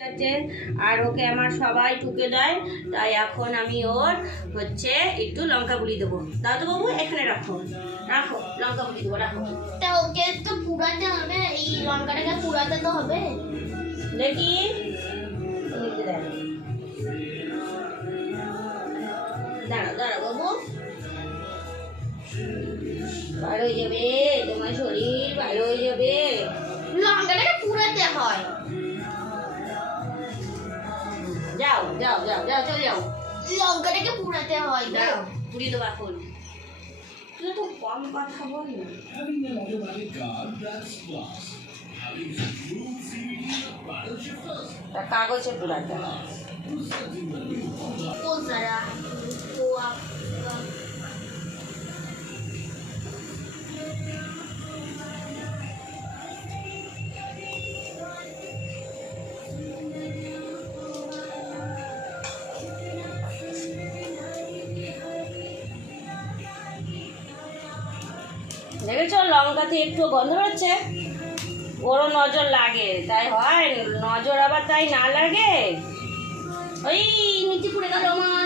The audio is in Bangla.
আছে। আর ওকে আমার সবাই টুকে দেয়। তাই এখন আমি ওর হচ্ছে একটু লঙ্কা গুলি দেবো। তো বাবু এখানে রাখো। রাখো লঙ্কা গুলি দেবো রাখো। তা ওকে তো পুরাতে হবে এই লঙ্কাটাকে পুরাতে তো হবে। দেখি। দাঁড়াও দাঁড়াও বাবু। ভালো হয়ে যাবে তোমার শরীর ভালো হয়ে যাবে। লঙ্কাটাকে পুরাতে যাও যাও যাও যাও চলে যাও। লঙ্কাটাকে পুড়াতে হয় যাও পুড়িয়ে দেবো এখন। তুই তো কম কথা বল না Having an দেখেছ, লঙ্কাতে একটু গন্ধ হচ্ছে ওরও নজর লাগে। তাই হয়, নজর আবার তাই না লাগে? ওই নিচে পড়ে গেল আমার